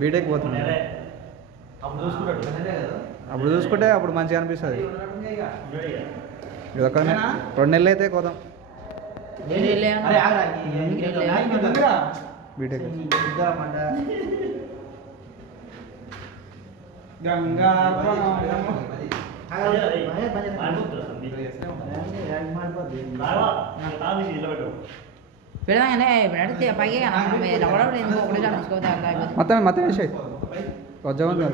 BTech పోతుంది. అప్పుడు చూసుకుంటే అప్పుడు మంచిగా అనిపిస్తుంది. 2 నెలలు అయితే కోదాం బీటెక్. మొత్తం వేసాయి వజ్జమంది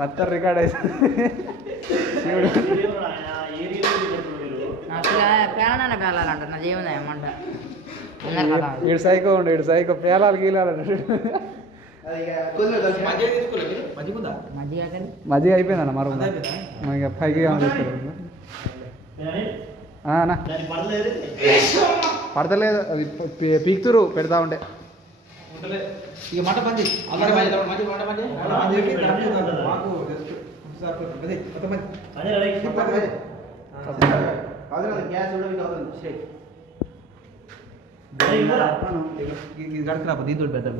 మొత్తం రికార్డ్ అవుతుంది. ఇటు సైకో ఉండు, ఇటు సైకో పేలాలు గీలాలంట. మజ్జిగ అయిపోయిందన్న మరో ఇంకా పైకి తీసుకోలేదు. పడతలేదు, అది పీక్తురు పెడతా ఉంటే. ఇక మాట పంది గడకరా దీంతో పెడతారు.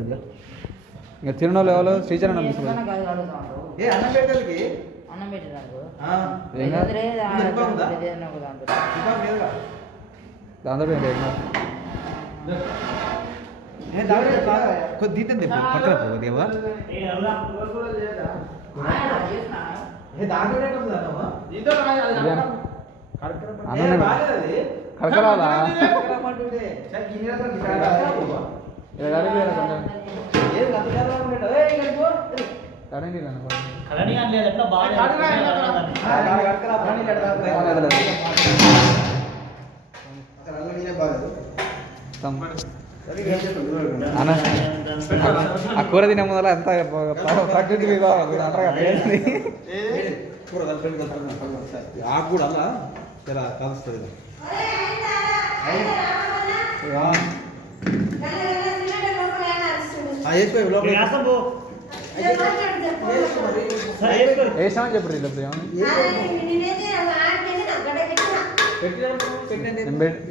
ఇంకా తిరుణాలు ఎవరు శ్రీచరణ అన్నం దాంతో కొద్ది పక్కన పోదేవా కడకరాదా ఆ కూర తినే ముందర ఎంత ప్రకృతి అంటారు ఆకు కూడా అలా ఇలా కలుస్తుంది. వేసామని చెప్పండి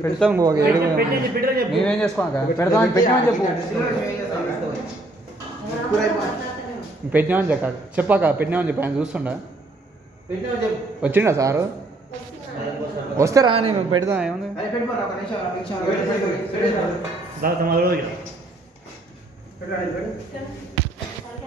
పెడతాం. మేమేం చేసుకోక పెడతామని పెట్టినామని చెప్పు. పెట్టినామని చెప్పాక పెట్టినామని చెప్పి ఆయన చూస్తుండ వచ్చిండా సారు. వస్తే రా నేను పెడతాను. ఏముంది